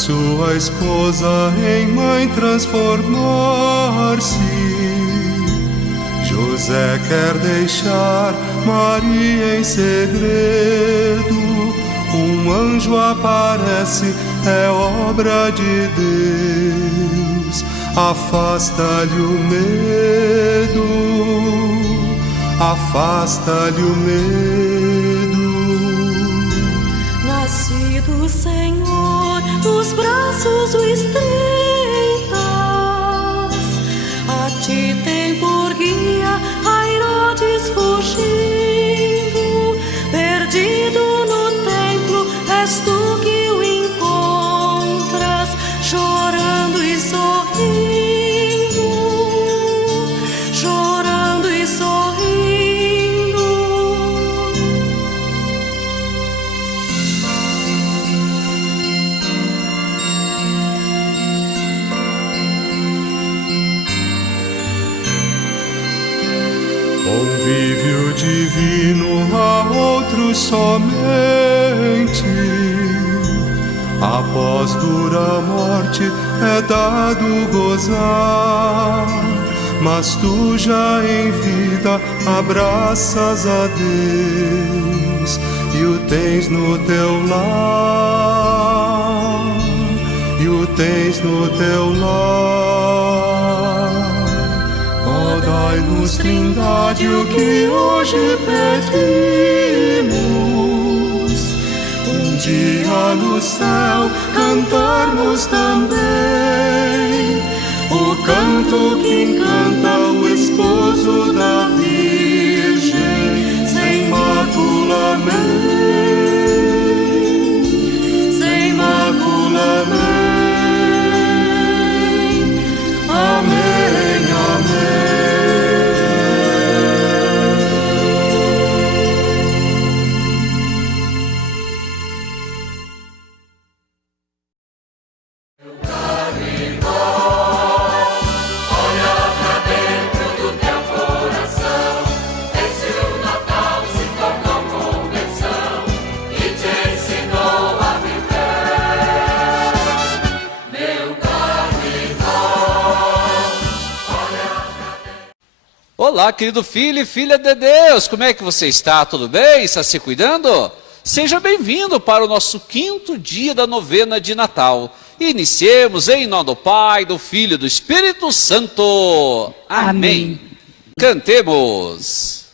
sua esposa em mãe transformar-se. José quer deixar Maria em segredo. Um anjo aparece, é obra de Deus. Afasta-lhe o medo, afasta-lhe o medo. Nascido Senhor, dos braços o estreitas, a ti tem por guia a Herodes fugindo. Perdido no templo, és tu que o encontras, chorando e sorrindo, chorando e sorrindo. Convívio divino a outros somente. Após dura morte é dado gozar, mas tu já em vida abraças a Deus e o tens no teu lar, e o tens no teu lar. Ó, dai-nos, Trindade, o que hoje pedimos, um dia no céu cantarmos também o canto que encanta o esposo da Virgem, sem maculamento, sem maculamento. Amém, amém. Olá, querido filho e filha de Deus, como é que você está? Tudo bem? Está se cuidando? Seja bem-vindo para o nosso 5º dia da novena de Natal. Iniciemos em nome do Pai, do Filho e do Espírito Santo. Amém. Cantemos.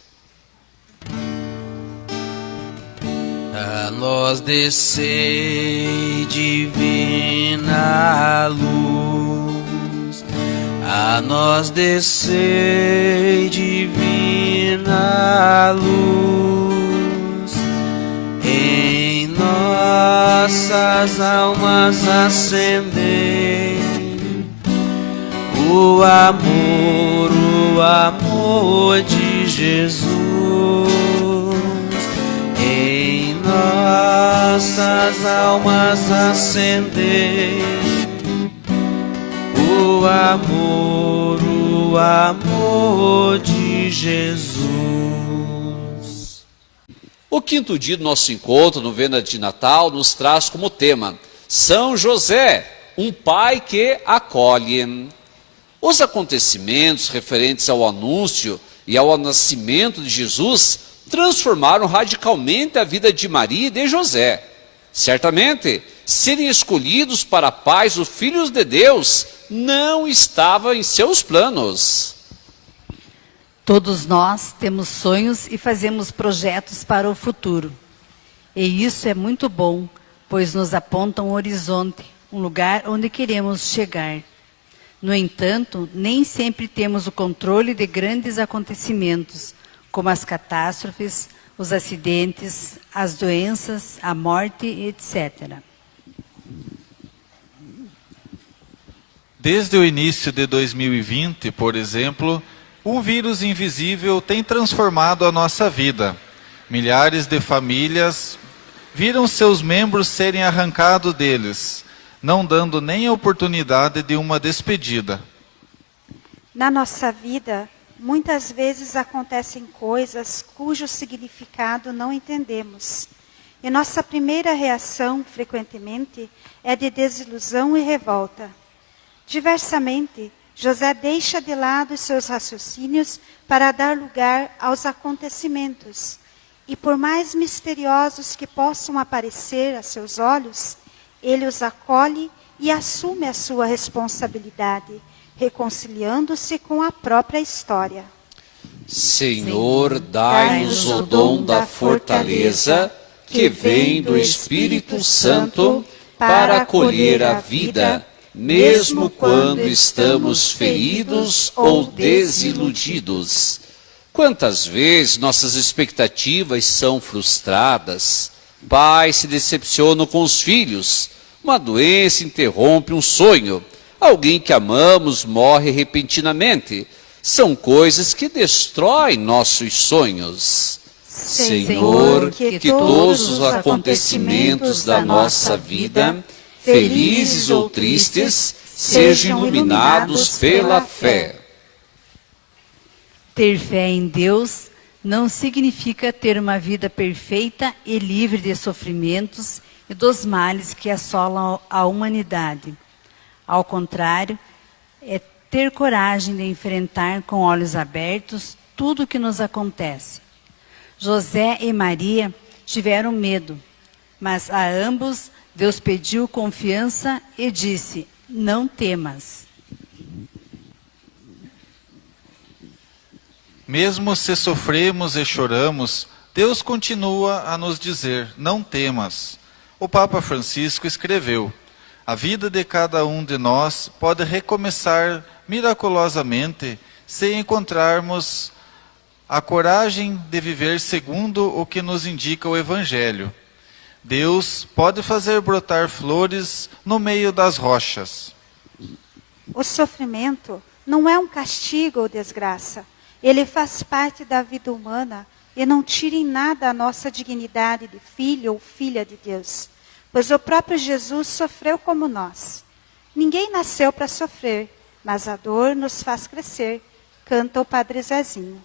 A nós descei divina luz, a nós descei divina luz, em nossas almas acendei o amor de Jesus. Em nossas almas acendei o amor de Jesus. O 5º dia do nosso encontro, novena de Natal, nos traz como tema São José, um pai que acolhe. Os acontecimentos referentes ao anúncio e ao nascimento de Jesus transformaram radicalmente a vida de Maria e de José. Certamente, serem escolhidos para pais dos filhos de Deus não estava em seus planos. Todos nós temos sonhos e fazemos projetos para o futuro. E isso é muito bom, pois nos aponta um horizonte, um lugar onde queremos chegar. No entanto, nem sempre temos o controle de grandes acontecimentos, como as catástrofes, os acidentes, as doenças, a morte, etc. Desde o início de 2020, por exemplo, um vírus invisível tem transformado a nossa vida. Milhares de famílias viram seus membros serem arrancados deles, não dando nem a oportunidade de uma despedida. Na nossa vida, muitas vezes acontecem coisas cujo significado não entendemos. e nossa primeira reação, frequentemente, é de desilusão e revolta. Diversamente, José deixa de lado os seus raciocínios para dar lugar aos acontecimentos. E por mais misteriosos que possam aparecer a seus olhos, ele os acolhe e assume a sua responsabilidade, reconciliando-se com a própria história. Senhor, dai-nos o dom da fortaleza que vem do Espírito Santo para acolher a vida, mesmo quando estamos feridos ou desiludidos. Quantas vezes nossas expectativas são frustradas? Pais se decepcionam com os filhos. Uma doença interrompe um sonho. Alguém que amamos morre repentinamente. São coisas que destroem nossos sonhos. Senhor, que todos os acontecimentos da nossa vida, felizes ou tristes, sejam iluminados pela fé. Ter fé em Deus não significa ter uma vida perfeita e livre de sofrimentos e dos males que assolam a humanidade. Ao contrário, é ter coragem de enfrentar com olhos abertos tudo o que nos acontece. José e Maria tiveram medo, mas a ambos Deus pediu confiança e disse: não temas. Mesmo se sofremos e choramos, Deus continua a nos dizer: não temas. O Papa Francisco escreveu: a vida de cada um de nós pode recomeçar miraculosamente se encontrarmos a coragem de viver segundo o que nos indica o Evangelho. Deus pode fazer brotar flores no meio das rochas. O sofrimento não é um castigo ou desgraça. Ele faz parte da vida humana e não tira em nada a nossa dignidade de filho ou filha de Deus. Pois o próprio Jesus sofreu como nós. Ninguém nasceu para sofrer, mas a dor nos faz crescer, canta o Padre Zezinho.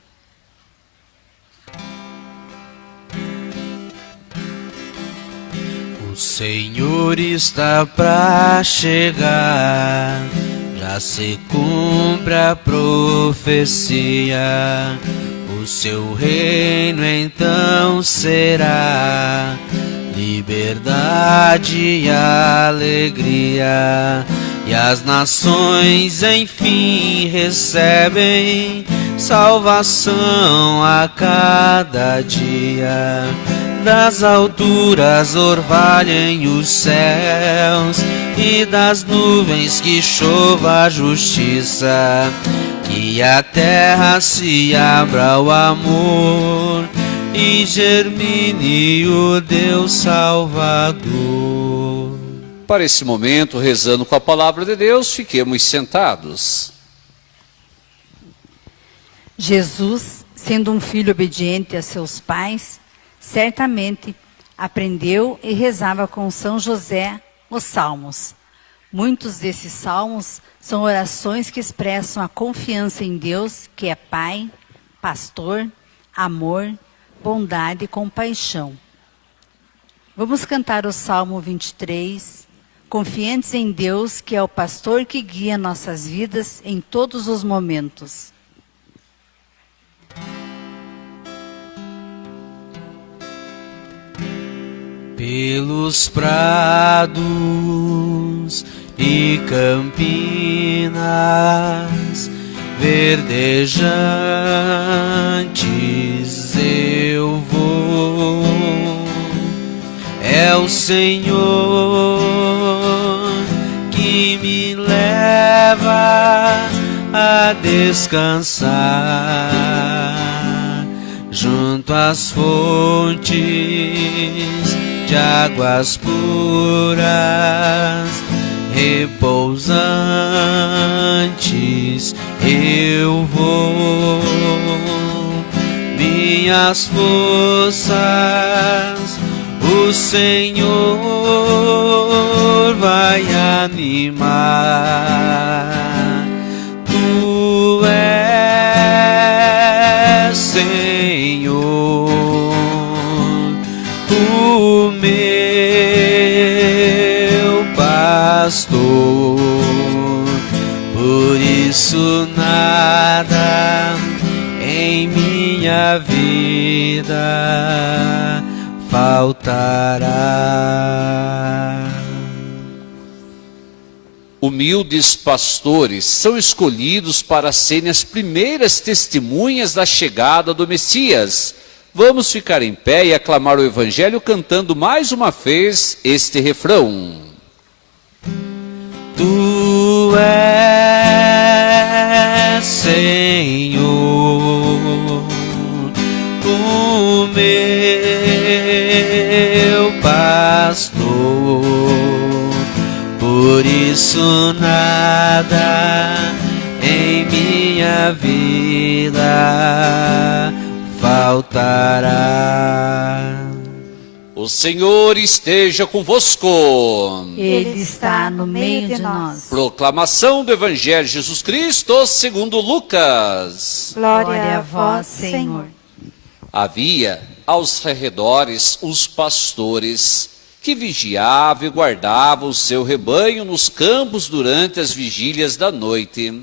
O Senhor está pra chegar, já se cumpre a profecia. O seu reino então será liberdade e alegria, e as nações enfim recebem salvação a cada dia. Das alturas orvalhem os céus, e das nuvens que chova a justiça, que a terra se abra ao amor e germine o Deus Salvador. Para esse momento, rezando com a palavra de Deus, fiquemos sentados. Jesus, sendo um filho obediente a seus pais, certamente aprendeu e rezava com São José os salmos. Muitos desses salmos são orações que expressam a confiança em Deus, que é Pai, Pastor, amor, bondade e compaixão. Vamos cantar o Salmo 23, confiantes em Deus, que é o pastor que guia nossas vidas em todos os momentos. Pelos prados e campinas verdejantes eu vou. É o Senhor que me leva a descansar junto às fontes de águas puras, repousantes eu vou. Minhas forças o Senhor vai animar. Tu és, Senhor, o minha vida faltará. Humildes pastores são escolhidos para serem as primeiras testemunhas da chegada do Messias. Vamos ficar em pé e aclamar o Evangelho cantando mais uma vez este refrão. Tu és, Senhor, o meu pastor, por isso nada em minha vida faltará. O Senhor esteja convosco. Ele está no meio de nós. Proclamação do Evangelho de Jesus Cristo segundo Lucas. Glória a vós, Senhor. Havia aos arredores uns pastores que vigiavam e guardavam o seu rebanho nos campos durante as vigílias da noite.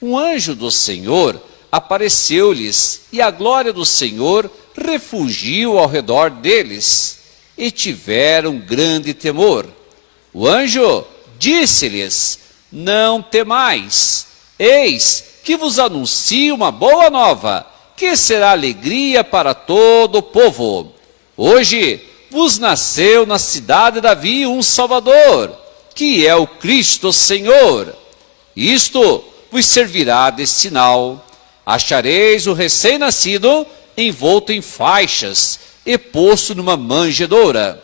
Um anjo do Senhor apareceu-lhes, e a glória do Senhor refugiu ao redor deles, e tiveram grande temor. O anjo disse-lhes: não temais, eis que vos anuncio uma boa nova, que será alegria para todo o povo. Hoje vos nasceu na cidade de Davi um Salvador, que é o Cristo Senhor. Isto vos servirá de sinal. Achareis o recém-nascido envolto em faixas e posto numa manjedoura.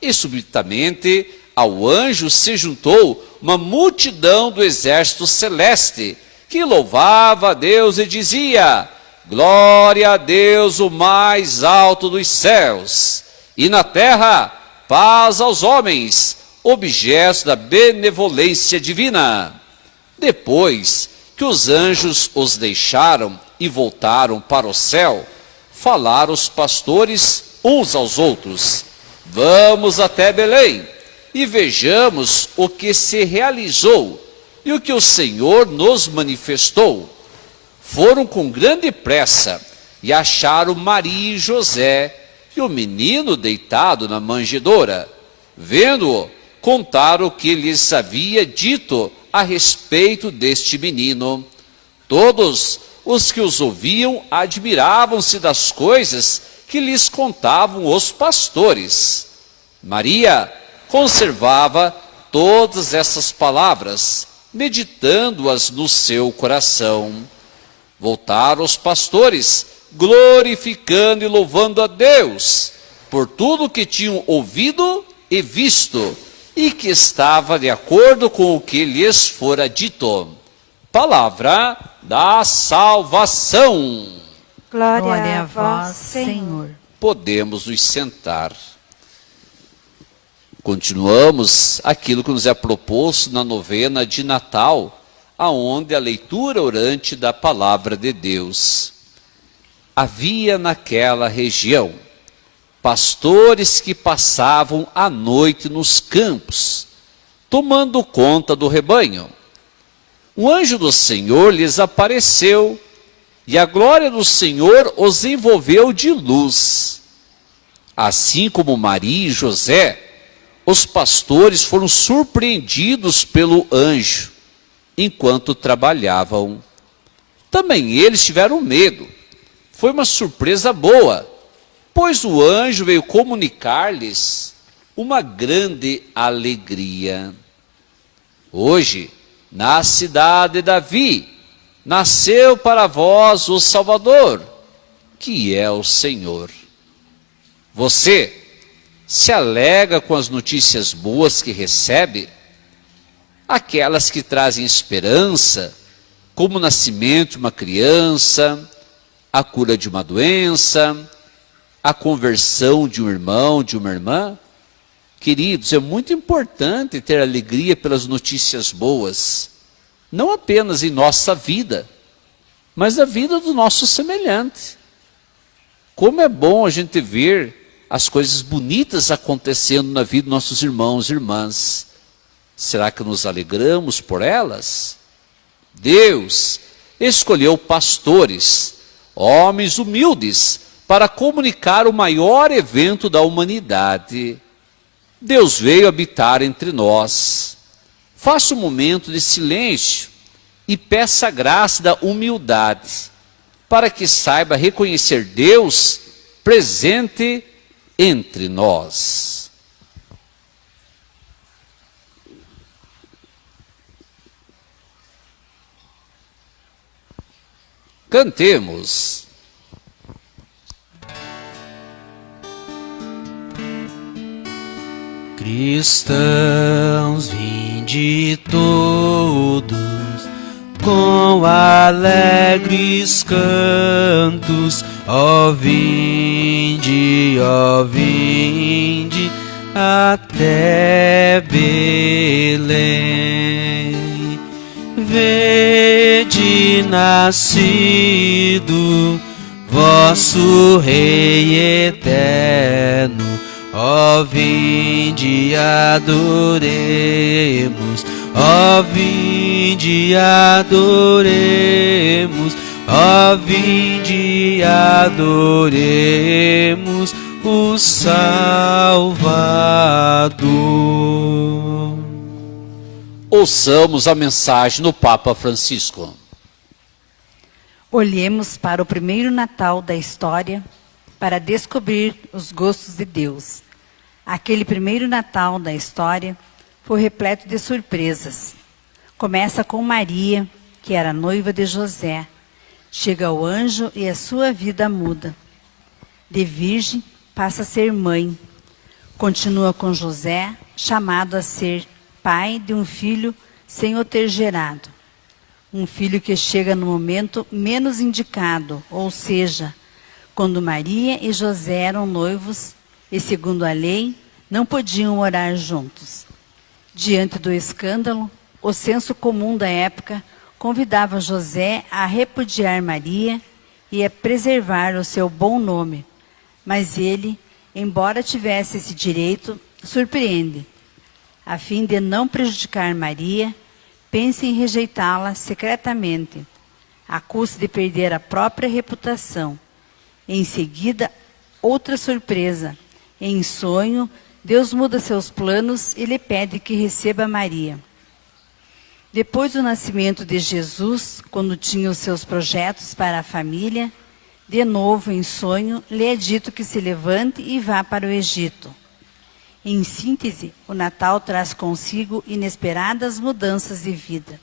E subitamente ao anjo se juntou uma multidão do exército celeste, que louvava a Deus e dizia: glória a Deus, o mais alto dos céus, e na terra paz aos homens, objetos da benevolência divina. Depois que os anjos os deixaram e voltaram para o céu, falaram os pastores uns aos outros: vamos até Belém e vejamos o que se realizou e o que o Senhor nos manifestou. Foram com grande pressa e acharam Maria e José e o menino deitado na manjedoura. Vendo-o, contaram o que lhes havia dito a respeito deste menino. Todos os que os ouviam admiravam-se das coisas que lhes contavam os pastores. Maria conservava todas essas palavras, meditando-as no seu coração. Voltaram os pastores, glorificando e louvando a Deus por tudo o que tinham ouvido e visto, e que estava de acordo com o que lhes fora dito. Palavra da salvação. Glória a vós, Senhor. Podemos nos sentar. Continuamos aquilo que nos é proposto na novena de Natal, aonde a leitura orante da palavra de Deus. Havia naquela região pastores que passavam a noite nos campos, tomando conta do rebanho. Um anjo do Senhor lhes apareceu, e a glória do Senhor os envolveu de luz. Assim como Maria e José, os pastores foram surpreendidos pelo anjo, enquanto trabalhavam. Também eles tiveram medo. Foi uma surpresa boa, pois o anjo veio comunicar-lhes uma grande alegria. Hoje, na cidade de Davi, nasceu para vós o Salvador, que é o Senhor. Você se alegra com as notícias boas que recebe? Aquelas que trazem esperança, como o nascimento de uma criança, a cura de uma doença, a conversão de um irmão, de uma irmã? Queridos, é muito importante ter alegria pelas notícias boas, não apenas em nossa vida, mas na vida do nosso semelhante. Como é bom a gente ver as coisas bonitas acontecendo na vida dos nossos irmãos e irmãs. Será que nos alegramos por elas? Deus escolheu pastores, homens humildes, para comunicar o maior evento da humanidade. Deus veio habitar entre nós. Faça um momento de silêncio e peça a graça da humildade, para que saiba reconhecer Deus presente entre nós. Cantemos. Cristãos, vinde todos com alegres cantos, ó vinde até Belém. Vede nascido vosso Rei eterno, ó vinde adoremos, ó vinde adoremos, ó vinde adoremos o Salvador. Ouçamos a mensagem do Papa Francisco. Olhemos para o primeiro Natal da história para descobrir os gostos de Deus. Aquele primeiro Natal da história foi repleto de surpresas. Começa com Maria, que era noiva de José. Chega o anjo e a sua vida muda. De virgem passa a ser mãe. Continua com José, chamado a ser pai de um filho sem o ter gerado. Um filho que chega no momento menos indicado, ou seja, quando Maria e José eram noivos e, segundo a lei, não podiam morar juntos. Diante do escândalo, o senso comum da época convidava José a repudiar Maria e a preservar o seu bom nome. Mas ele, embora tivesse esse direito, surpreende. A fim de não prejudicar Maria, pensa em rejeitá-la secretamente, à custa de perder a própria reputação. Em seguida, outra surpresa. Em sonho, Deus muda seus planos e lhe pede que receba Maria. Depois do nascimento de Jesus, quando tinha os seus projetos para a família, de novo em sonho, lhe é dito que se levante e vá para o Egito. Em síntese, o Natal traz consigo inesperadas mudanças de vida.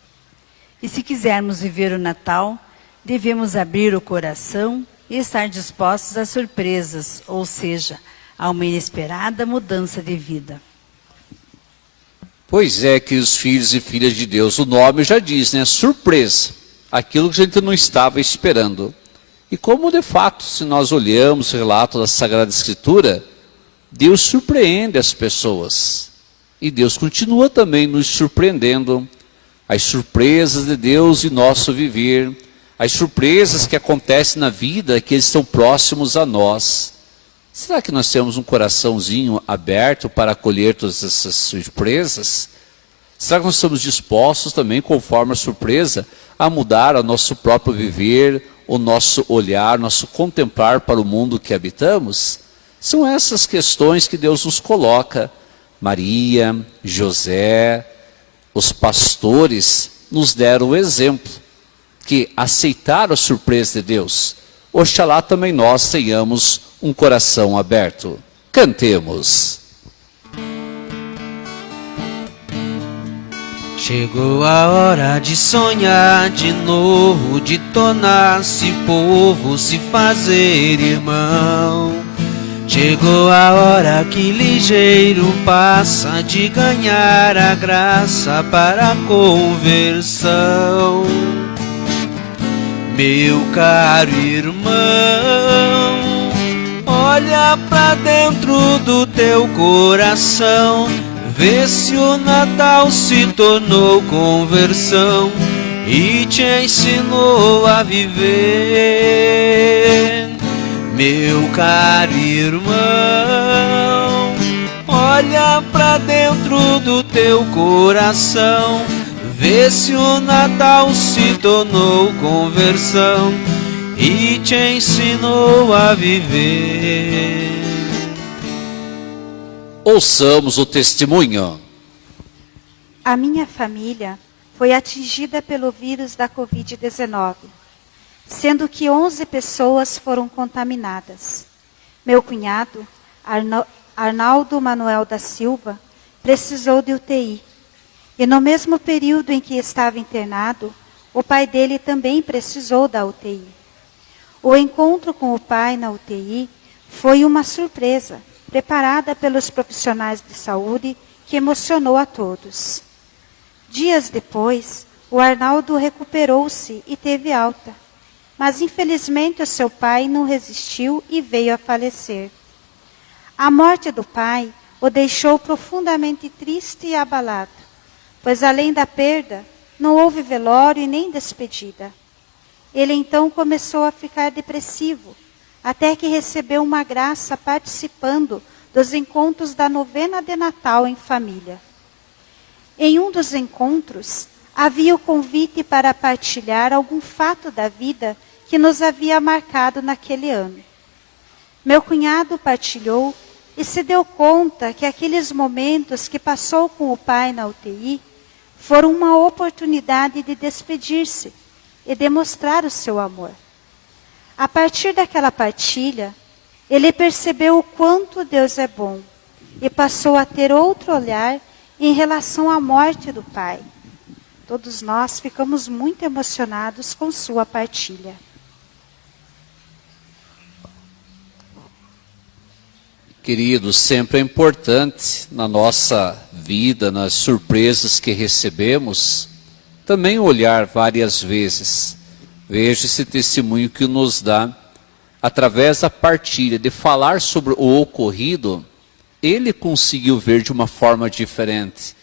E se quisermos viver o Natal, devemos abrir o coração e estar dispostos a surpresas, ou seja, a uma inesperada mudança de vida. Pois é, que os filhos e filhas de Deus, o nome já diz, né? Surpresa, aquilo que a gente não estava esperando. E como de fato, se nós olhamos o relato da Sagrada Escritura, Deus surpreende as pessoas. E Deus continua também nos surpreendendo. As surpresas de Deus em nosso viver, as surpresas que acontecem na vida, que eles estão próximos a nós. Será que nós temos um coraçãozinho aberto para acolher todas essas surpresas? Será que nós estamos dispostos também, conforme a surpresa, a mudar o nosso próprio viver, o nosso olhar, nosso contemplar para o mundo que habitamos? São essas questões que Deus nos coloca. Maria, José, os pastores nos deram o exemplo, que aceitaram a surpresa de Deus. Oxalá também nós tenhamos um coração aberto. Cantemos. Chegou a hora de sonhar de novo, de tornar-se povo, se fazer irmão. Chegou a hora que ligeiro passa de ganhar a graça para a conversão. Meu caro irmão, olha pra dentro do teu coração, vê se o Natal se tornou conversão e te ensinou a viver. Meu caro irmão, olha pra dentro do teu coração, vê se o Natal se tornou conversão e te ensinou a viver. Ouçamos o testemunho. A minha família foi atingida pelo vírus da Covid-19, sendo que 11 pessoas foram contaminadas. Meu cunhado, Arnaldo Manuel da Silva, precisou de UTI. E no mesmo período em que estava internado, o pai dele também precisou da UTI. O encontro com o pai na UTI foi uma surpresa, preparada pelos profissionais de saúde, que emocionou a todos. Dias depois, o Arnaldo recuperou-se e teve alta. Mas infelizmente o seu pai não resistiu e veio a falecer. A morte do pai o deixou profundamente triste e abalado, pois além da perda, não houve velório e nem despedida. Ele então começou a ficar depressivo, até que recebeu uma graça participando dos encontros da novena de Natal em família. Em um dos encontros, havia o convite para partilhar algum fato da vida que nos havia marcado naquele ano. Meu cunhado partilhou e se deu conta que aqueles momentos que passou com o pai na UTI foram uma oportunidade de despedir-se e demonstrar o seu amor. A partir daquela partilha, ele percebeu o quanto Deus é bom e passou a ter outro olhar em relação à morte do pai. Todos nós ficamos muito emocionados com sua partilha. Queridos, sempre é importante na nossa vida, nas surpresas que recebemos, também olhar várias vezes. Veja esse testemunho que nos dá, através da partilha, de falar sobre o ocorrido, ele conseguiu ver de uma forma diferente.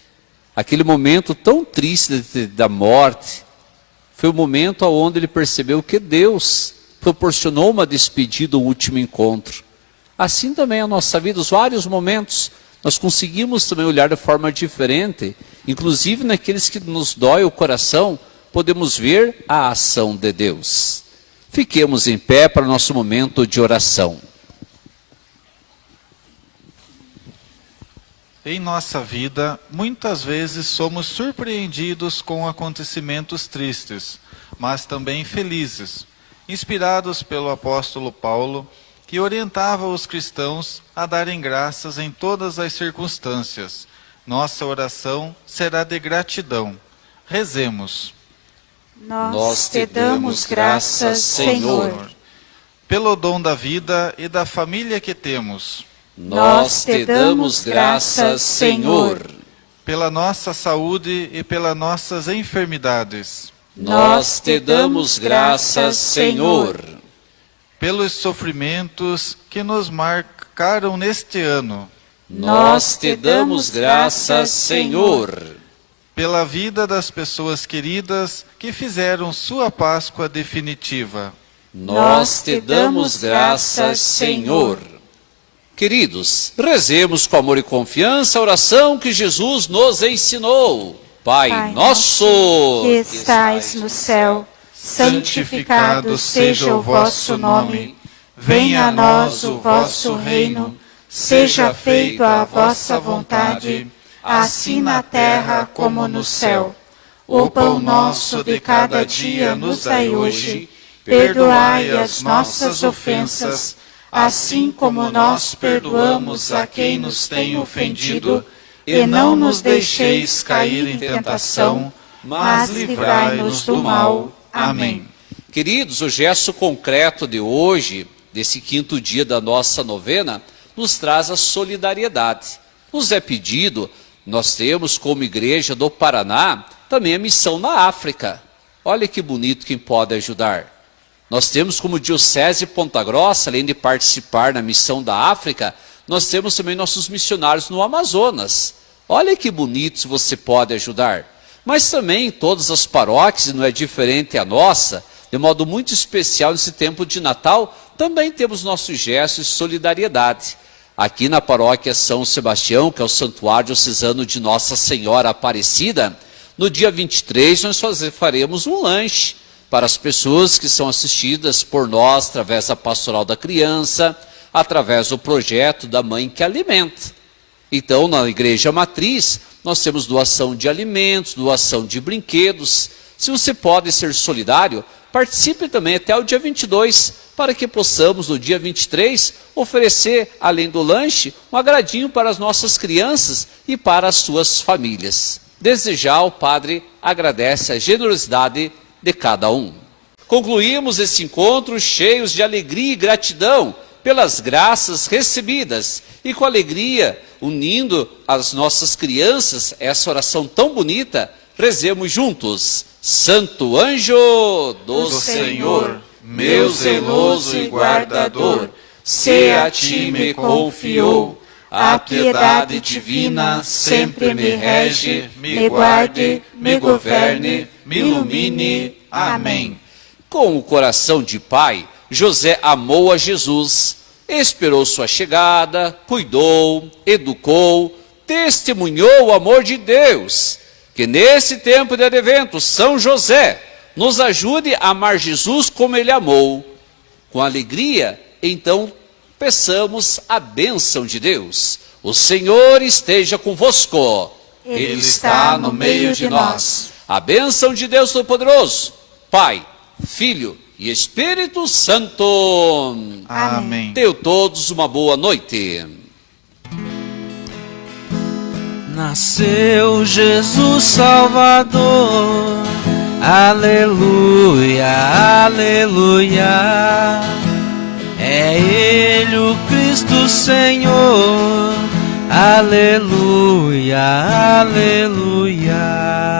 Aquele momento tão triste da morte, foi o momento onde ele percebeu que Deus proporcionou uma despedida, um último encontro. Assim também a nossa vida, os vários momentos, nós conseguimos também olhar de forma diferente, inclusive naqueles que nos dói o coração, podemos ver a ação de Deus. Fiquemos em pé para o nosso momento de oração. Em nossa vida, muitas vezes somos surpreendidos com acontecimentos tristes, mas também felizes, inspirados pelo apóstolo Paulo, que orientava os cristãos a darem graças em todas as circunstâncias. Nossa oração será de gratidão. Rezemos. Nós te damos graças, Senhor, pelo dom da vida e da família que temos, Nós te damos graças, Senhor. pela nossa saúde e pelas nossas enfermidades, Nós te damos graças, Senhor. pelos sofrimentos que nos marcaram neste ano, Nós te damos graças, Senhor. pela vida das pessoas queridas que fizeram sua Páscoa definitiva. Nós te damos graças, Senhor. Queridos, rezemos com amor e confiança a oração que Jesus nos ensinou. Pai nosso, que estais no céu, santificado seja o vosso nome. Venha a nós o vosso reino. Seja feita a vossa vontade, assim na terra como no céu. O pão nosso de cada dia nos dai hoje. Perdoai as nossas ofensas, assim como nós perdoamos a quem nos tem ofendido. E não nos deixeis cair em tentação, mas livrai-nos do mal. Amém. Queridos, o gesto concreto de hoje, desse quinto dia da nossa novena, nos traz a solidariedade. Nos é pedido, nós temos como igreja do Paraná, também a missão na África. Olha que bonito quem pode ajudar. Nós temos como Diocese Ponta Grossa, além de participar na missão da África, nós temos também nossos missionários no Amazonas. Olha que bonito se você pode ajudar. Mas também em todas as paróquias, e não é diferente a nossa, de modo muito especial nesse tempo de Natal, também temos nossos gestos de solidariedade. Aqui na paróquia São Sebastião, que é o santuário diocesano de Nossa Senhora Aparecida, no dia 23 nós faremos um lanche. para as pessoas que são assistidas por nós através da Pastoral da Criança, através do projeto da Mãe que Alimenta. Então, na Igreja Matriz, nós temos doação de alimentos, doação de brinquedos. Se você pode ser solidário, participe também até o dia 22, para que possamos, no dia 23, oferecer, além do lanche, um agradinho para as nossas crianças e para as suas famílias. Desde já, o Padre agradece a generosidade de cada um. Concluímos esse encontro cheios de alegria e gratidão pelas graças recebidas e com alegria, unindo as nossas crianças, essa oração tão bonita, rezemos juntos. Santo anjo do Senhor, meu zeloso e guardador, se a ti me confiou, a piedade divina sempre me rege, me guarde, me governe, me ilumine. Amém. Com o coração de pai, José amou a Jesus, esperou sua chegada, cuidou, educou, testemunhou o amor de Deus. Que nesse tempo de advento, São José nos ajude a amar Jesus como ele amou. Com alegria, então, peçamos a bênção de Deus. O Senhor esteja convosco. Ele está no meio de nós. A bênção de Deus Todo-Poderoso, Pai, Filho e Espírito Santo. Amém. Tenham todos uma boa noite. Nasceu Jesus Salvador, aleluia, aleluia. É Ele o Cristo Senhor, aleluia, aleluia.